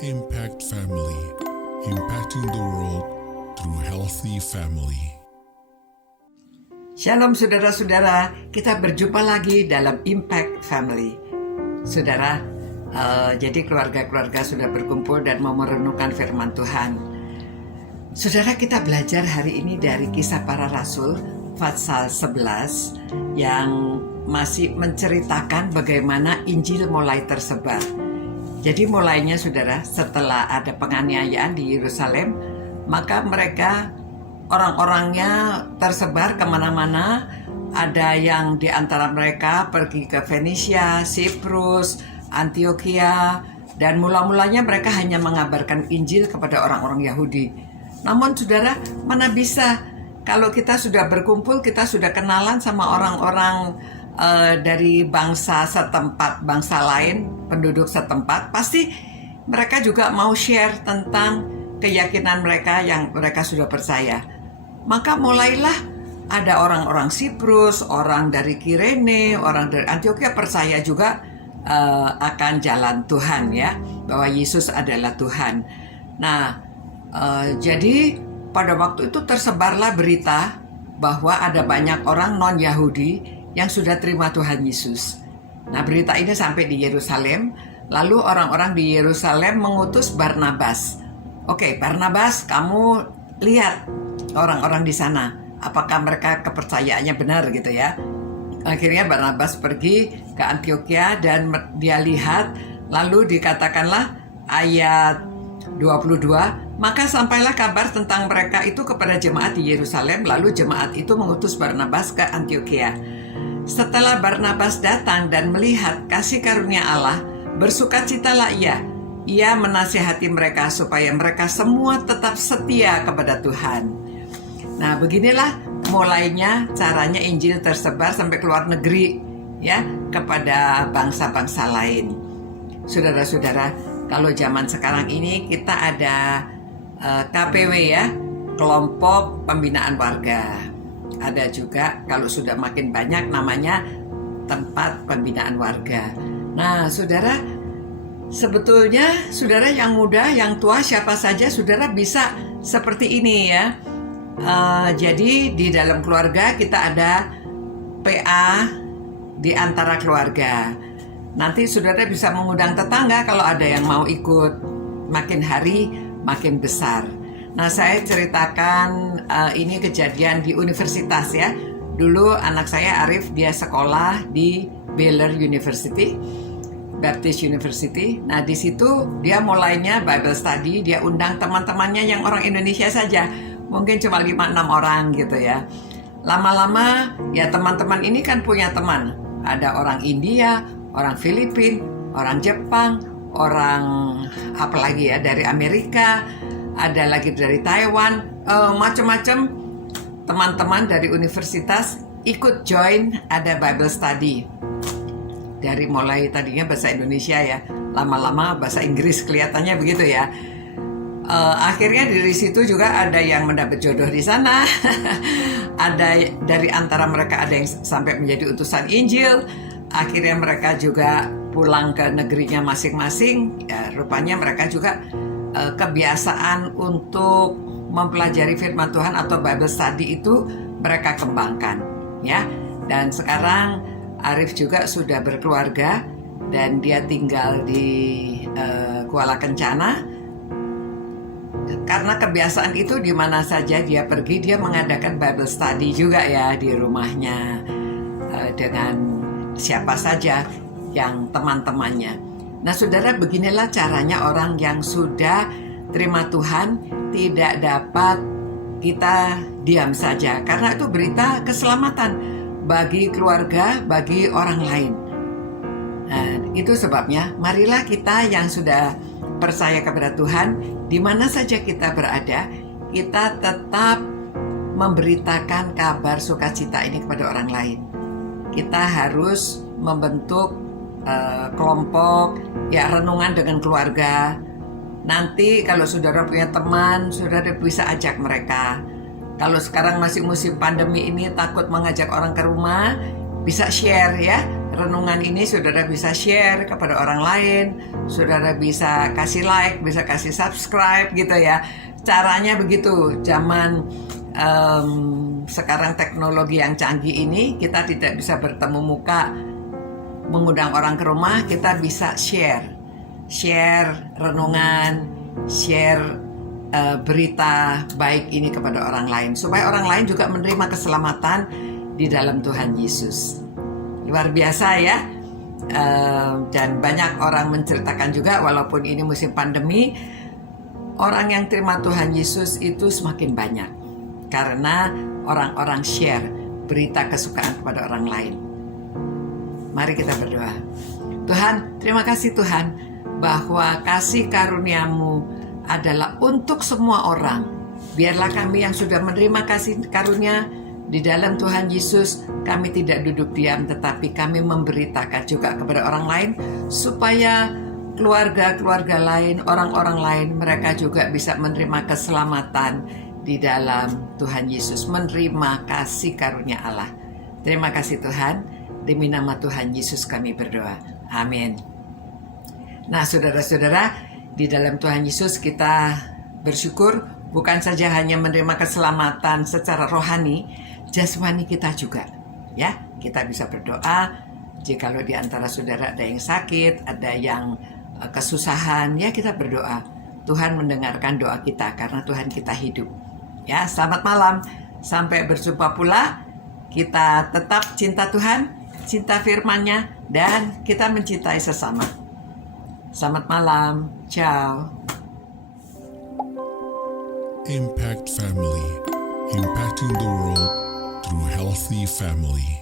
Impact Family, impacting the world through healthy family. Shalom saudara-saudara, kita berjumpa lagi dalam Impact Family. Saudara, jadi keluarga-keluarga sudah berkumpul dan mau merenungkan firman Tuhan. Saudara, kita belajar hari ini dari Kisah Para Rasul pasal 11 yang masih menceritakan bagaimana Injil mulai tersebar. Jadi mulainya saudara, setelah ada penganiayaan di Yerusalem, maka mereka orang-orangnya tersebar kemana-mana. Ada yang di antara mereka pergi ke Fenisia, Siprus, Antioquia, dan mula-mulanya mereka hanya mengabarkan Injil kepada orang-orang Yahudi. Namun saudara, mana bisa kalau kita sudah berkumpul, kita sudah kenalan sama orang-orang dari bangsa setempat, bangsa lain, penduduk setempat, pasti mereka juga mau share tentang keyakinan mereka yang mereka sudah percaya. Maka mulailah ada orang-orang Siprus, orang dari Kirene, orang dari Antioquia percaya juga akan jalan Tuhan, ya, bahwa Yesus adalah Tuhan. Nah, jadi pada waktu itu tersebarlah berita bahwa ada banyak orang non-Yahudi yang sudah terima Tuhan Yesus. Nah, berita ini sampai di Yerusalem, lalu orang-orang di Yerusalem mengutus Barnabas. Oke, Barnabas, kamu lihat orang-orang di sana, apakah mereka kepercayaannya benar gitu ya. Akhirnya Barnabas pergi ke Antioquia dan dia lihat, lalu dikatakanlah ayat 22, maka sampailah kabar tentang mereka itu kepada jemaat di Yerusalem, lalu jemaat itu mengutus Barnabas ke Antioquia. Setelah Barnabas datang dan melihat kasih karunia Allah, bersukacitalah ia. Ia menasihati mereka supaya mereka semua tetap setia kepada Tuhan. Nah, beginilah mulainya caranya Injil tersebar sampai ke luar negeri, ya, kepada bangsa-bangsa lain. Saudara-saudara, kalau zaman sekarang ini kita ada KPW, ya, kelompok pembinaan warga. Ada juga kalau sudah makin banyak namanya tempat pembinaan warga. Nah, saudara, sebetulnya saudara yang muda, yang tua, siapa saja saudara bisa seperti ini, ya. Jadi di dalam keluarga kita ada PA di antara keluarga. Nanti saudara bisa mengundang tetangga kalau ada yang mau ikut. Makin hari makin besar. Nah, saya ceritakan ini kejadian di universitas, ya. Dulu anak saya Arif, dia sekolah di Baylor University, Baptist University. Nah, di situ dia mulainya Bible study, dia undang teman-temannya yang orang Indonesia saja. Mungkin cuma 5-6 orang gitu, ya. Lama-lama ya teman-teman ini kan punya teman. Ada orang India, orang Filipina, orang Jepang, orang apalagi ya dari Amerika, ada lagi dari Taiwan, macam-macam teman-teman dari universitas ikut join ada Bible study. Dari mulai tadinya bahasa Indonesia, ya, lama-lama bahasa Inggris kelihatannya begitu, ya. Akhirnya dari situ juga ada yang mendapat jodoh di sana. Ada dari antara mereka ada yang sampai menjadi utusan Injil. Akhirnya mereka juga pulang ke negerinya masing-masing. Ya, rupanya mereka juga kebiasaan untuk mempelajari firman Tuhan atau Bible study itu mereka kembangkan, ya. Dan sekarang Arif juga sudah berkeluarga dan dia tinggal di Kuala Kencana. Karena kebiasaan itu di mana saja dia pergi, dia mengadakan Bible study juga, ya, di rumahnya dengan siapa saja yang teman-temannya. Nah, saudara, beginilah caranya orang yang sudah terima Tuhan tidak dapat kita diam saja. Karena itu berita keselamatan bagi keluarga, bagi orang lain. Nah, itu sebabnya marilah kita yang sudah percaya kepada Tuhan, di mana saja kita berada, kita tetap memberitakan kabar sukacita ini kepada orang lain. Kita harus membentuk kelompok, ya, renungan dengan keluarga. Nanti kalau saudara punya teman, saudara bisa ajak mereka. Kalau sekarang masih musim pandemi ini takut mengajak orang ke rumah, bisa share, ya, renungan ini saudara bisa share kepada orang lain, saudara bisa kasih like, bisa kasih subscribe gitu ya. Caranya begitu. Zaman sekarang teknologi yang canggih ini, kita tidak bisa bertemu muka, mengundang orang ke rumah, kita bisa share renungan, share berita baik ini kepada orang lain, supaya orang lain juga menerima keselamatan di dalam Tuhan Yesus. Luar biasa ya. Dan banyak orang menceritakan juga, walaupun ini musim pandemi, orang yang terima Tuhan Yesus itu semakin banyak karena orang-orang share berita kesukaan kepada orang lain. Mari kita berdoa. Tuhan, terima kasih Tuhan, bahwa kasih karunia-Mu adalah untuk semua orang. Biarlah kami yang sudah menerima kasih karunia di dalam Tuhan Yesus, kami tidak duduk diam, tetapi kami memberitakan juga kepada orang lain, supaya keluarga-keluarga lain, orang-orang lain, mereka juga bisa menerima keselamatan di dalam Tuhan Yesus, menerima kasih karunia Allah. Terima kasih Tuhan, demi nama Tuhan Yesus kami berdoa. Amin. Nah, saudara-saudara, di dalam Tuhan Yesus kita bersyukur bukan saja hanya menerima keselamatan secara rohani, jasmani kita juga. Ya, kita bisa berdoa. Jikalau di antara saudara ada yang sakit, ada yang kesusahan, ya kita berdoa. Tuhan mendengarkan doa kita karena Tuhan kita hidup. Ya, selamat malam. Sampai berjumpa pula. Kita tetap cinta Tuhan, cinta firman-Nya, dan kita mencintai sesama. Selamat malam. Ciao. Impact Family, impacting the world through healthy family.